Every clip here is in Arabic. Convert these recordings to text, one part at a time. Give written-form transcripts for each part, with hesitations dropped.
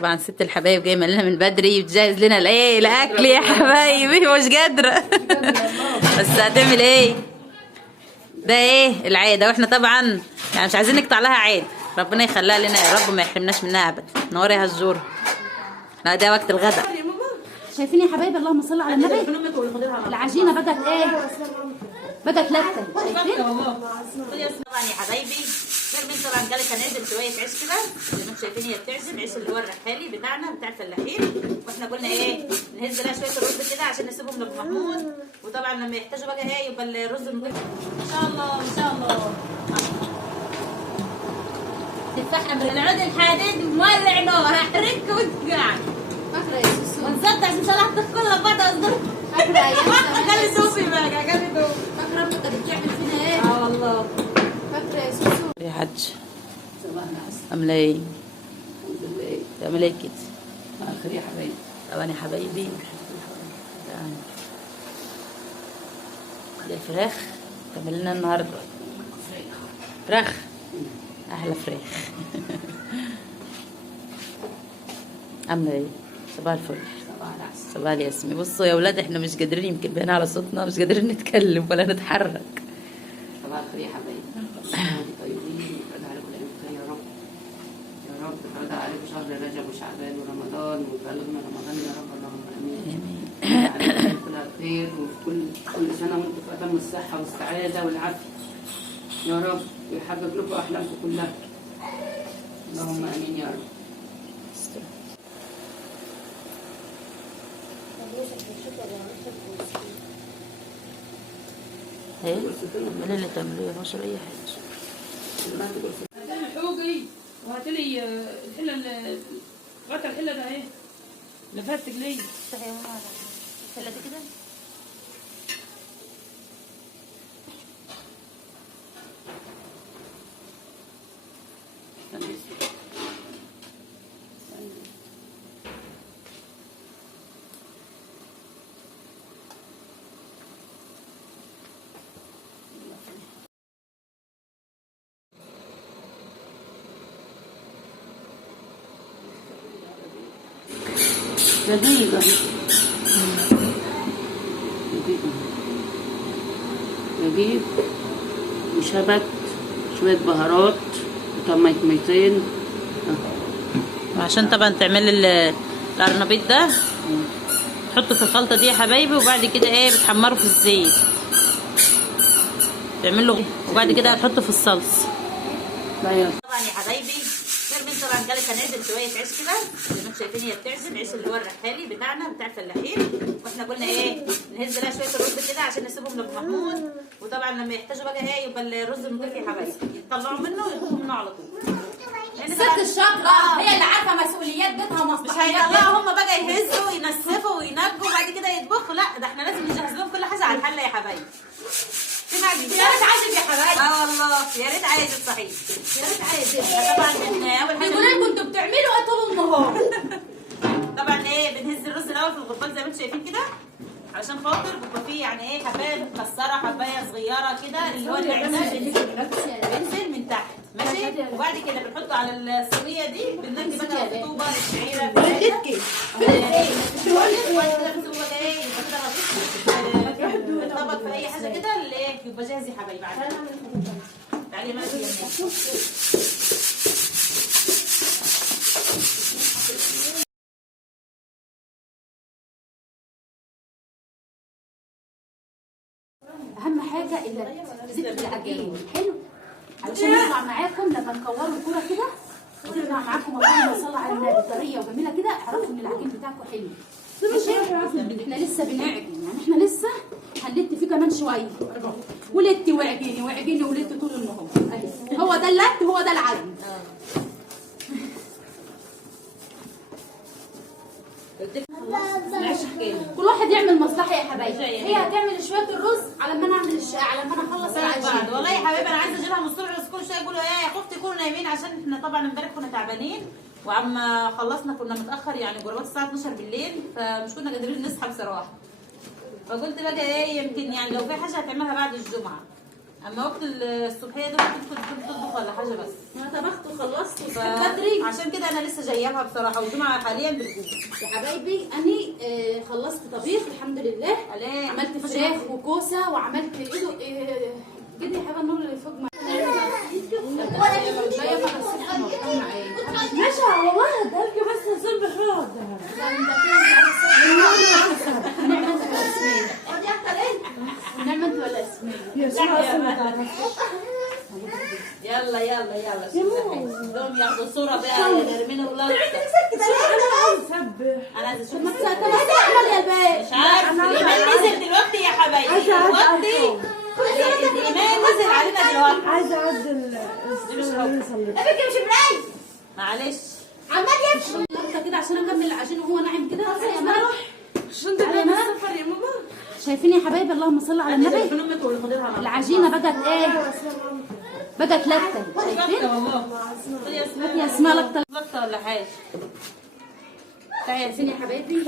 طبعا ست الحبايب جايه لنا من بدري بتجهز لنا الايه الاكل يا حبايبي مش قادره. بس هتعمل ايه؟ ده ايه العاده، واحنا طبعا يعني مش عايزين نقطع لها عيد. ربنا يخليها لنا يا رب وما يحرمناش منها ابدا. نوري يا هزوره. لا ده وقت الغداء. شايفين يا حبايبي؟ اللهم صل على النبي. العجينه بدات ايه؟ بدات لفه. طبعا يا حبايبي نرمين طبعا جالك هننزل شويه عيش كده زي ما انتم شايفين. هي بتعزم عيش اللي هو الرحالي بتاعنا بتاع الفلاحين، واحنا قلنا ايه نهز لها شويه الرز كده عشان نسيبهم لابو محمود. وطبعا لما يحتاجوا بقى ايه يبقى الرز نضيف ان شاء الله ان شاء الله. تفاح امر العود الحديد مولع نار هحرك وانت قاعد. فاكره يا سوسو؟ ونصدق عشان صلاح كل بعض اصدر. فاكره ايام خلي صوفي بقى خلي دوب. فاكره انت كانت بتعمل فينا ايه؟ اه والله. فاكره يا سوسو؟ يا حاج صباح العسل. عامله ايه؟ الحمد لله. تعمل ايه كده؟ اخر يا حبايبي. طبعا يا حبايبي يعني دي الفراخ تعمل لنا النهارده فراخ احلى فراخ. عامله ايه؟ صباح الفل. صباح العسل. صباح الياسمين. بصوا يا اولاد احنا مش قادرين، يمكن باين على صوتنا مش قادرين نتكلم ولا نتحرك. صباح الخير يا حبايبي. طيبين ويفرج عليكم الايام الخير يا رب. يا رب يفرج عليكم شهر رجب وشعبان ورمضان ويبلغنا رمضان يا رب اللهم امين. امين. كلها خير وفي كل سنه وانتم في اتم الصحه والسعاده والعافيه يا رب، ويحقق لكم احلامكم كلها اللهم امين يا رب. ايه اعملي اللي تعمليه ما شاء اي حاجه. هاتلي الحوقي وهاتلي الحله غطا الحله ده اهي اللي فاتك لي. افتحي يا ماما الحله دي كده. دقيقة دقيق وشبت شوية بهارات وطماطميتين. عشان طبعا تعمل القرنبيط ده تحطه في الخلطه دي يا حبايبي، وبعد كده ايه بتحمره في الزيت تعمل له، وبعد كده هتحطه في الصلصه. طبعا يا حبايبي نرمين طبعا جالك هننزل شويه عيش كده زي ما انتم شايفين. هي بتعزم عيش اللي هو الرحالي بتاعنا بتاع الفلاحين، واحنا قلنا ايه نهز لها شويه الرز كده عشان نسيبهم لابو محمود. وطبعا لما يحتاجوا بقى ايه يبقى الرز نضيف يا حبايبي، يطلعوا منه ويحطوا منه على طول. الست الشاطرة هي اللي عارفة مسؤوليات بيتها مش ومصلحتها. هيطلعوا هم بقى يهزوا وينسفوا وينجوا وبعد كده يطبخوا، لا ده احنا لازم نجهز لهم كل حاجه على الحله يا حبايبي. يا ريت عازب يا حبايبي. اه والله يا ريت عايز صحيح. يا ريت عازب. طبعا من اول حاجه بيقولوا لكم انتوا بتعملوا ايه طول النهار؟ طبعا ايه بنهز الرز الاول في الغربال زي ما انتم شايفين كده، علشان خاطر بيبقى فيه يعني ايه حبايه متكسره حبايه صغيره كده اللي هو النعناع بينزل من تحت ماشي. وبعد كده بنحطه على الصينيه دي بننجي بقى الخطوبه الشعيره وبعد كده بنسوي بقى ايه يبقى كده غطيت الطبق في اي حاجه كده اللي ايه يبقى جاهز يا حبايبي. تعالي معايا يا اهم حاجه زبده العجين حلو علشان يطلع معاكم لما تكوروا الكوره كده وتطلع معاكم اللهم صل على النبي طريه وجميله كده، اعرفوا ان العجين بتاعكم حلو ماشي. احنا لسه بنعجن يعني احنا لسه هنلت فيه كمان شويه، ولتي وعجيني وعجيني ولتي طول النهار اهي. هو ده اللت هو ده العجن. كل واحد يعمل مصلحه يا حبايبي. هي هتعمل شويه الرز على ما انا اعمل على ما انا اخلص العجين. والله يا حبايبي انا عايزه اجيبها من الصبح بس كل شويه يقولوا ايه يا اختي يكونوا نايمين، عشان احنا طبعا امبارح كنا تعبانين وعما خلصنا كنا متاخر يعني جربات الساعه 12 بالليل، فمش كنا قادرين نصحى بصراحه. فقلت بقى ايه يمكن يعني لو في حاجه هتعملها بعد الجمعه. اما وقت الصبحيه دول كنت تطبخ ولا حاجه بس. انا طبخت وخلصت بدري عشان كده انا لسه جايه لها بصراحه، والجمعه حاليا بتجوع. يا حبايبي. اني خلصت طبيخ الحمد لله. عملت فراخ وكوسه وعملت ايه كده يا حبايبي. النور اللي فوق ماشي والله ده بس صلب حراج نعمة ولا اسمين. يلا يلا يلا دوم ياخدوا صوره بقى نرمين ولاد. انا عايزه اشوف مش عارف الايمان نزل دلوقتي يا حبايبي دلوقتي. الايمان نزل علينا دلوقتي. عايزه اعدل مش براي معلش عمال يمشي كده عشان اكمل العجين وهو ناعم كده. يا ماما عشان ده السفر يا ماما. شايفين يا حبايبي اللهم صل على النبي. العجينه بقت ايه؟ بقت لفه. شايفين والله يا اسماء لقطه ولا حاجه. شايفين يا حبايبي.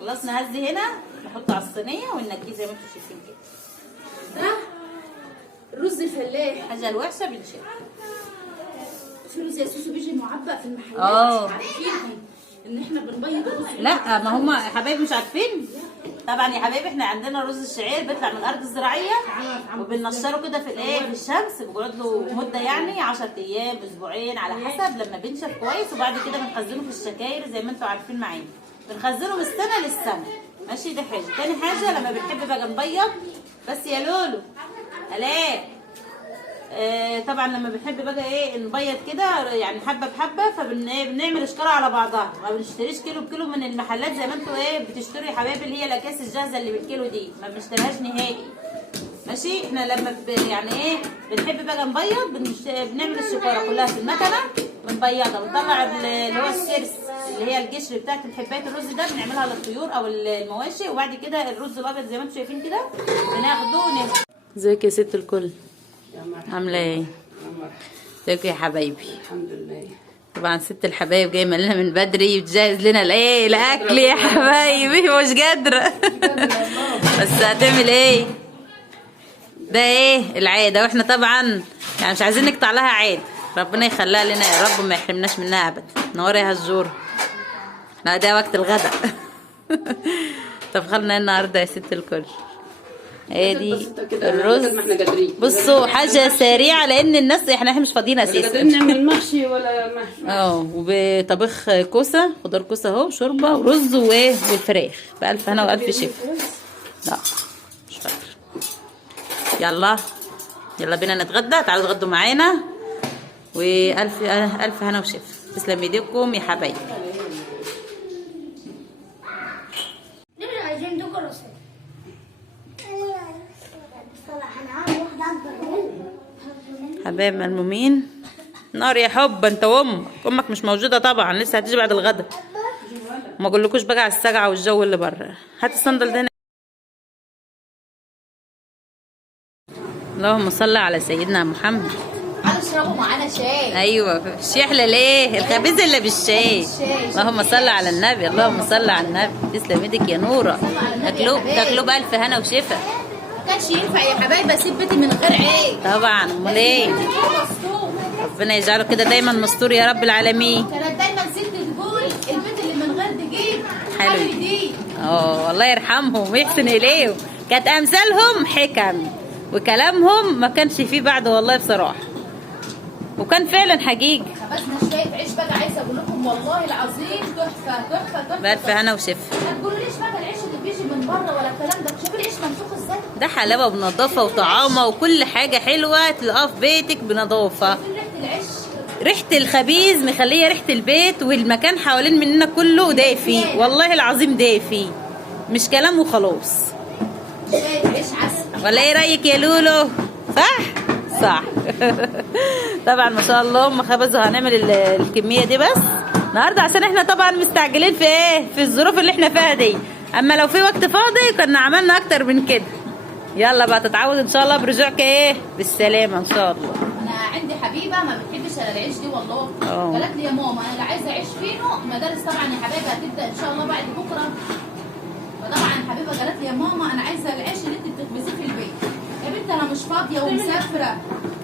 خلصنا هزي هنا نحطه على الصينيه وننكيه زي ما انتم شايفين كده. ده رز الفلاح. الحاجه الوحشه بنشيلها. في رز يا سوسو بيجي معبأ في المحلات. عارفين ان احنا بنبيض الرز. لا ما هم يا حبايبي مش عارفين. طبعا يا حبايبي احنا عندنا رز الشعير بيطلع من الارض الزراعيه وبننشره كده في الايه في الشمس. بيقعد له مده يعني 10 ايام اسبوعين على حسب لما بينشف كويس. وبعد كده بنخزنه في الشكاير زي ما انتم عارفين معانا. بنخزنه من السنه للسنه. ماشي ده حاجه. تاني حاجه لما بنحب بقى نبيض بس يا لولو الاء طبعا لما بنحب بقى ايه نبيض كده يعني حبه بحبه. فبنعمل اشكاره على بعضها. ما بنشتريش كيلو بكيلو من المحلات زي ما انتوا ايه بتشتروا يا حبايبي اللي هي الاكياس الجاهزه اللي بالكيلو دي. ما بنشتريهاش نهائي. ماشي. احنا لما يعني ايه بنحب بقى نبيض بنعمل الشكاره كلها في المكنه بنبيضها ونطلع اللي هو السرس اللي هي القشر بتاعت حبايه الرز ده بنعملها للطيور او المواشي. وبعد كده الرز الابيض زي ما انتم شايفين كده بناخده. ازيك يا ست الكل؟ عامله ايه؟ ازيك يا حبايبي؟ الحمد لله. طبعا ست الحبايب جايه لنا من بدري وتجهز لنا الايه الاكل يا حبايبي. مش قادره بس هتعمل ايه؟ ده ايه العاده. واحنا طبعا يعني مش عايزين نقطع لها عيد. ربنا يخليها لنا يا رب وما يحرمناش منها ابدا. نوري يا هالزوره. لا ده وقت الغداء. طب خلنا النهارده يا ست الكل. ادي الرز. بصوا حاجه سريعه لان الناس احنا مش فاضيين اساسا. نعمل محشي ولا محشي. وبطبخ كوسه خضار كوسه اهو شوربه ورز والفراخ بألف هنا وألف شفا. لا مش فاكره. يلا بينا نتغدى. تعالوا اتغدوا معانا والف الف هنا وشفا. تسلم ايديكم يا حبايبي. حبايب ملمومين. نار يا حب. انت امك مش موجوده طبعا لسه هتيجي بعد الغدا. ما اقولكوش بقى على السجعه والجو اللي بره. هات الصندل ده. اللهم صل على سيدنا محمد. تعالوا اشربوا معانا شاي. ايوه الشاي احلى ليه؟ الخبيز اللي بالشاي. اللهم صل على النبي. اللهم صل على النبي. تسلم ايدك يا نوره. تاكلوا بألف هنا وشفا. ما كانش ينفع يا حبايبي اسيب بيتي من غير عيب. طبعا امال ايه؟ ربنا يجعله كده دايما مستور يا رب العالمين. كانت دايما ست تقول البيت اللي من غير دقيق حلو. جديد. الله يرحمهم ويحسن اليهم. كانت امثالهم حكم وكلامهم ما كانش فيه بعد والله بصراحه. وكان فعلا حقيقي. خبزنا شويه عيش بقى. عايزه اقول لكم والله العظيم تحفه تحفه تحفه. بألف هنا وشفا. ما تقولوليش بقى العيش اللي بيجي من بره ولا الكلام ده. شوفي العيش منفوخ ازاي. ده حلاوه ونظافه وطعامه وكل حاجه حلوه تلاقيها في بيتك بنظافه. ريحه العيش. ريحه الخبيز مخليه ريحه البيت والمكان حوالين مننا كله دافي. والله العظيم دافي مش كلام وخلاص. شويه عيش عسل. ولا ايه رايك يا لولو؟ صح. طبعا ما شاء الله هم خبزوا. هنعمل الكميه دي بس النهارده عشان احنا طبعا مستعجلين في ايه في الظروف اللي احنا فيها دي. اما لو في وقت فاضي كنا عملنا اكتر من كده. يلا بقى تتعود ان شاء الله برجوعك ايه بالسلامه ان شاء الله. انا عندي حبيبه ما بتحبش الا العيش دي والله. قالت لي يا ماما انا لا عايزه عيش فينو. المدارس طبعا يا حبايبي هتبدا ان شاء الله بعد بكره. فطبعا حبيبه قالت لي يا ماما انا عايزه العيش اللي انت بتخبزيه في البيت. يا بنت انا مش فاضيه ومسافره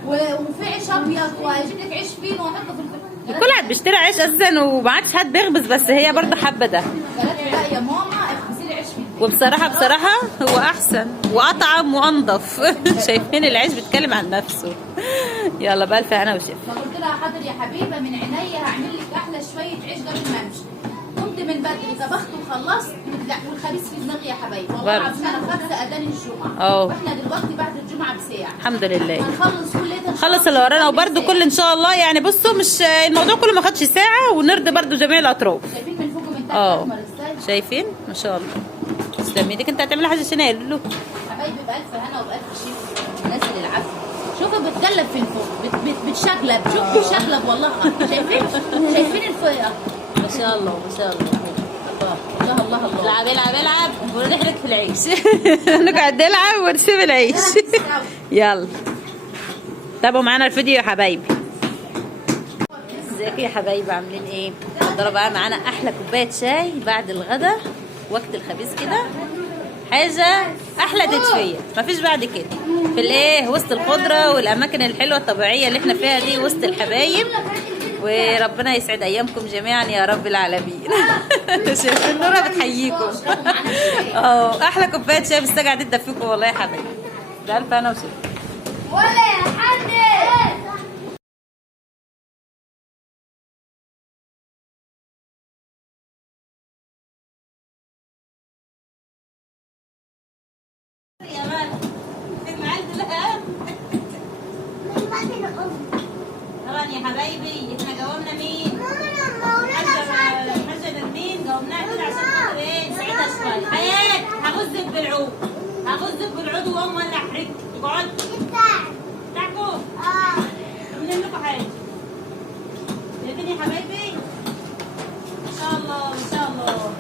وفي عيش ابيض وهجيب لك عيش فينو واحطه في البيت. كل واحد بيشتري عيش اساسا وما عادش حد بيخبز، بس هي برضه حابه ده. قالت لي لا يا ماما اخبزي لي عيش في البيت. وبصراحه هو احسن واطعم وانضف. شايفين العيش بيتكلم عن نفسه. يلا بألف هنا وشفا. فقلت لها حاضر يا حبيبه من عينيا هعمل لك احلى شويه عيش قبل ما امشي. قمت من بدري طبخت وخلصت والخبيث في دماغي يا حبايبي والله العظيم انا خدت اذان الجمعه. واحنا دلوقتي بعد الجمعه بساعه. الحمد لله. هنخلص كل ده خلص اللي ورانا وبرده كل ان شاء الله يعني. بصوا مش الموضوع كله ما خدش ساعه ونرضي برده جميع الاطراف. شايفين من فوق ومن تحت احمر ازاي؟ شايفين ما شاء الله. تسلمي ايدك. انت هتعملي حاجه شنال له حبايبي بألف هنا وبألف شيف. الناس اللي العافيه شوفوا بتقلب في الفوق بتشقلب. شوفوا بتشقلب والله. شايفين الفوق ما شاء الله ما شاء الله. الله الله الله. العب ونحرق في العيش. نقعد نلعب ونسيب العيش. يلا تابعوا معانا الفيديو يا حبايبي. ازيكم يا حبايبي عاملين ايه؟ اتفضلوا بقى معانا احلى كوبايه شاي بعد الغدا وقت الخبيز كده. حاجه احلى تدفيه مفيش بعد كده في الايه وسط الخضره والاماكن الحلوه الطبيعيه اللي احنا فيها دي وسط الحبايب. وربنا يسعد ايامكم جميعا يا رب العالمين. شايفين نورة بتحييكم. احلى كوبايه شاي بس قاعدين تدفيكم والله يا حبايبي. بألف انا وشفا. ولا يا حد. طبعا يا حبايبي احنا جاوبنا مين؟ حاجة نرمين جاوبناها كده عشان خاطر ايه نساعدها شوية. حياة هغزك بالعود واقوم ولا احرجك. اقعد بتاعكم؟ عاملين لكم حاجة. شايفين يا حبايبي؟ ما شاء الله ما شاء الله.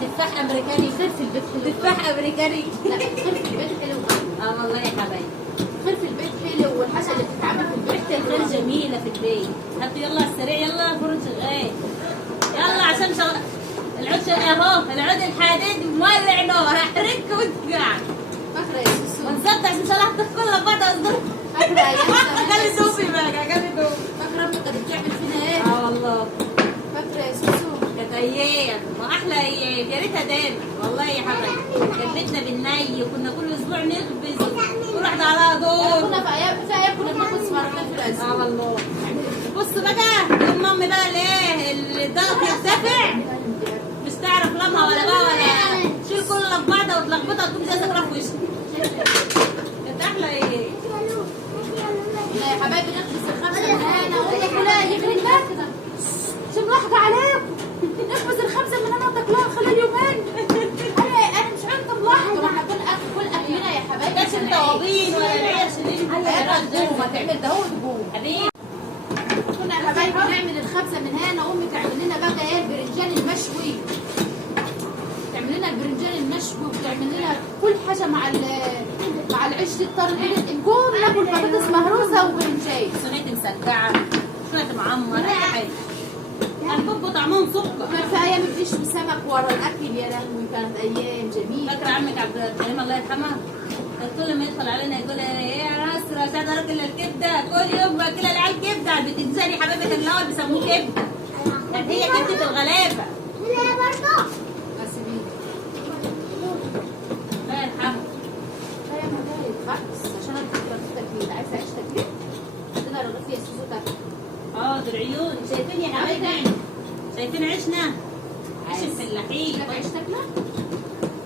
تفاح امريكاني خير في البيت حلو. تفاح امريكاني. لا خير في البيت حلو. والله يا حبايبي خير في البيت حلو والحاجه اللي بتتعمل في البيت ريحة الخير جميلة في البيت. هاتوا يلا على السريع يلا الفرن شغال. يلا عشان العود اهو العود الحديد مولع نار هحرقك وانت قاعد. فاكره يا سوسو؟ ما نصدق ان شاء الله هتدخل بعض اصدر. فاكره يا قال لي دوبي بقى قال لي دوبي. فاكره امك كانت بتعمل فينا ايه؟ والله فاكره يا سوسو؟ كانت ايام واحلى ايام يا ريتها دايما والله يا حبايبي. كان بيتنا بالني وكنا كل اسبوع نخبز كل واحده على دور. كنا في ايام كنا بناخد سمارتين في الاسبوع. والله. بصوا بقى يوم امي بقى الايه الضغط يرتفع مش تعرف لمها ولا بقى ولا تشيل كلها في بعضها وتلخبطها وتقوم جايه ساكره في وشها. كانت احلى ايه. يا حبايبي نخبز الخمسه من هنا وانت كلها يخرب بيتنا. شو ملاحقه عليكم؟ نخبز الخمسه من هنا وتاكلوها خلال يومين. انا مش عندي ملاحقه. ما هنكون كل اكلنا يا حبايبي. كانش الطوابين ولا العيش اللي ما تعمل ده هو تقول حبيبي. كنا يا حبايبي نعمل الخبزه من هنا وامي تعمل لنا بقى ايه البرنجان المشوي. تعمل لنا البرنجان المشوي وتعمل لنا كل حاجه مع العيش الطري. نقوم ناكل بطاطس مهروسه وبرنجان. صينيه مسكعه شويه معمر اي حاجه. البوب طعمهم سكر. كان في ايام بنشوي سمك ورا الاكل يا لهوي كانت ايام جميله. فاكره عمك عبد الكريم الله يرحمه كان كل ما يدخل علينا يقول ايه يا نصر عشان اكل الكبده كل يوم باكل العيال كبده على البتنجان يا حبيبتي. كان الاول بيسموه كبده. كانت هي كبده الغلابه. بس مين؟ الله يرحمه. لا يا مدام خالص عشان انا كنت تكليف عايزه اعيش تكليف. عندنا رغيف يا سوسو تاكل. حاضر عيون. شايفين يا حبايبي شايفين عيشنا عيش الفلاحين. عايش تاكله؟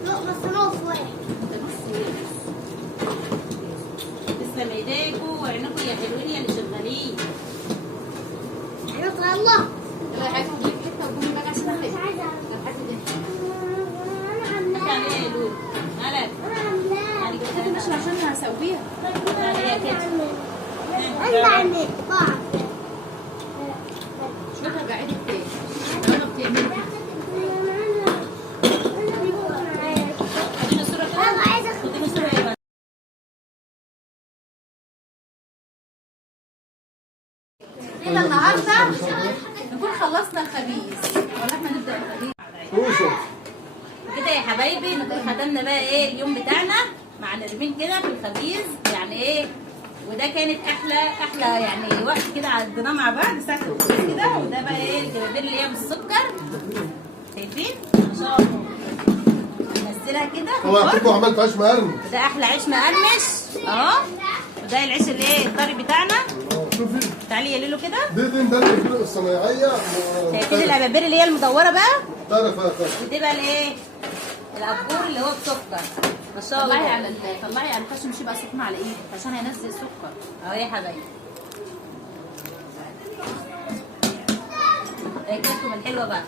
لا بس نص واحد. تسلم ايديكم وعينكم يا حلوين يا اللي شغالين. يلا يلا. لا عايزه اجيب حته وقولي بقى عشان اخلي. تعمل ايه يا لولو؟ مالك؟ كده مش عشان هسويها. هي كده. انا عندي بعض. شوفها قاعده تاني. انا بتعمل خدينا صوره كده. انا عايزه خدينا صوره ايه بقى؟ كده النهارده نكون خلصنا الخبيز ولا احنا نبدا الخبيز؟ كده يا حبايبي نكون ختمنا بقى ايه اليوم بتاعنا مع نرمين كده في الخبيز يعني ايه. وده كانت احلى يعني وقت كده عديناه مع بعض ساعه الخبيز كده. وده بقى ايه الجرابير اللي هي بالسكر، شايفين ما شاء الله. ننزلها كده هو هتبقوا عملت عيش مقرمش. ده احلى عيش مقرمش اهو. وده العيش اللي ايه الطري بتاعنا. شوفي تعالي يا ليلو كده. دي ده الفرق الصناعيه. شايفين الابابير اللي هي المدوره بقى تعرف بتبقى الايه الابور اللي هو بسكر ما شاء طلعي الله. على طلعي على الكاش مش يبقى سخن على ايدك عشان هينزل سكر. اهو يا حبايبي اكلتكم الحلوه بقى.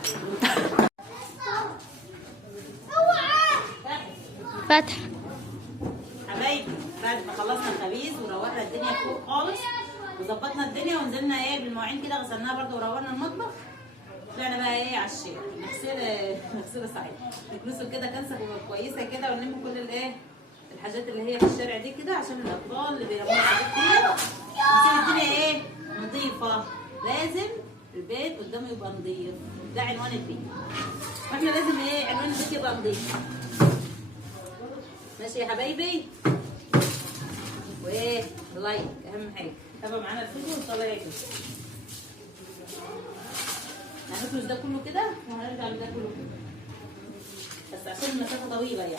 فتح. حبايبي بعد ما خلصنا الخبيز وروقنا الدنيا فوق خالص وظبطنا الدنيا ونزلنا ايه بالمواعين كده غسلناها برده وروقنا المطبخ. طلعنا بقى ايه على الشارع نغسل صحيح نكنسه كده كنسه كويسه كده ونلم كل الايه الحاجات اللي هي في الشارع دي كده عشان الاطفال اللي بيرموا حاجات كتير. نسيب الدنيا ايه نظيفه. لازم البيت قدامه يبقى نظيف. ده عنوان البيت واحنا لازم ايه عنوان البيت يبقى نظيف. ماشي يا حبايبي. وايه لايك اهم حاجه. تابعوا معانا الفيديو وان شاء الله يعجبكم. هنفرش ده كله كده وهنرجع لده كله كده بس عشان المسافه طويله يعني.